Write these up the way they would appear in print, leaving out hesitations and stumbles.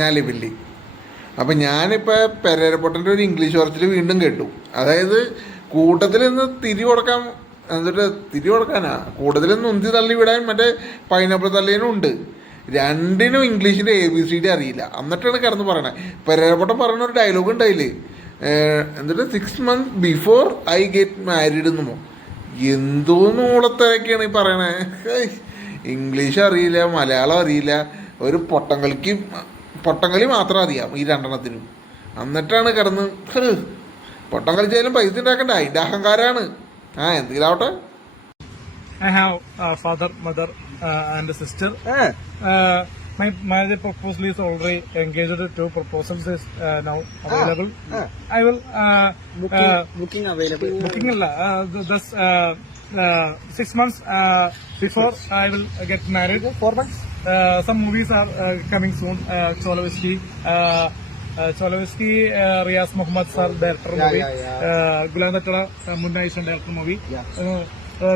ഞാലിപ്പിള്ളി. അപ്പം ഞാനിപ്പോൾ പെരേരപ്പൊട്ടൻ്റെ ഒരു ഇംഗ്ലീഷ് പറച്ചിൽ വീണ്ടും കേട്ടു. അതായത് കൂട്ടത്തിൽ നിന്ന് തിരി കൊടുക്കാൻ, എന്നിട്ട് തിരി കൊടുക്കാനാ കൂടുതലൊന്നും ഉന്തി തള്ളി വിടാൻ മറ്റേ പൈനാപ്പിൾ തള്ളിയനും ഉണ്ട്. രണ്ടിനും ഇംഗ്ലീഷിൻ്റെ ABCD അറിയില്ല. എന്നിട്ടാണ് കിടന്ന് പറയണേ. പെരേരപ്പൊട്ടൻ പറയുന്ന ഒരു ഡയലോഗ് ഉണ്ടായില്ലേ, എന്നിട്ട് 6 months before I get married എന്നോ എന്തോ നൂളത്തിരക്കാണ് ഈ പറയണേ. ഇംഗ്ലീഷ് അറിയില്ല, മലയാളം അറിയില്ല, ഒരു പൊട്ടംകളി മാത്രം അറിയാം ഈ രണ്ടെണ്ണത്തിനും. എന്നിട്ടാണ് കിടന്ന് പൊട്ടം കളിച്ചാലും പൈസ ഉണ്ടാക്കണ്ട, അതിൻ്റെ അഹങ്കാരമാണ്. എന്തെങ്കിലും ആവട്ടെ. I have a father, mother, and a sister. My marriage proposal is already engaged. 2 proposals is now available. I will booking available. Booking thus 6 months before I will get married. 4 months. Some movies are coming soon. Cholavsky, Riaz Muhammad sir director movie. Gulam Dattara Munna Ishan director movie.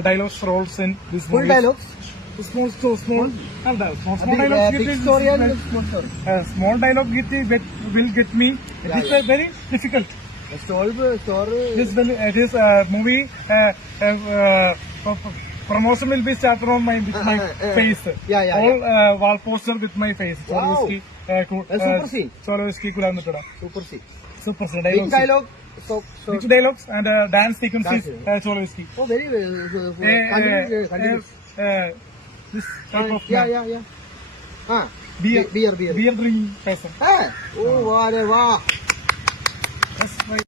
Dialogues roles in this movie. Full dialogues. Small dialogues. Big story and small story. Small dialogue will get me. It is very difficult. Story. This movie promotion will be started on my face. All wall poster with my face. Cholavsky, Super C. Cholavsky, Gulam Dattara. Super C. Dialogues. Big dialogue. Big dialogues and dance sequences. Cholavsky. Oh, very well. Continuous. This type of man. Yeah. Beer drinking person. Oh, wow. That's my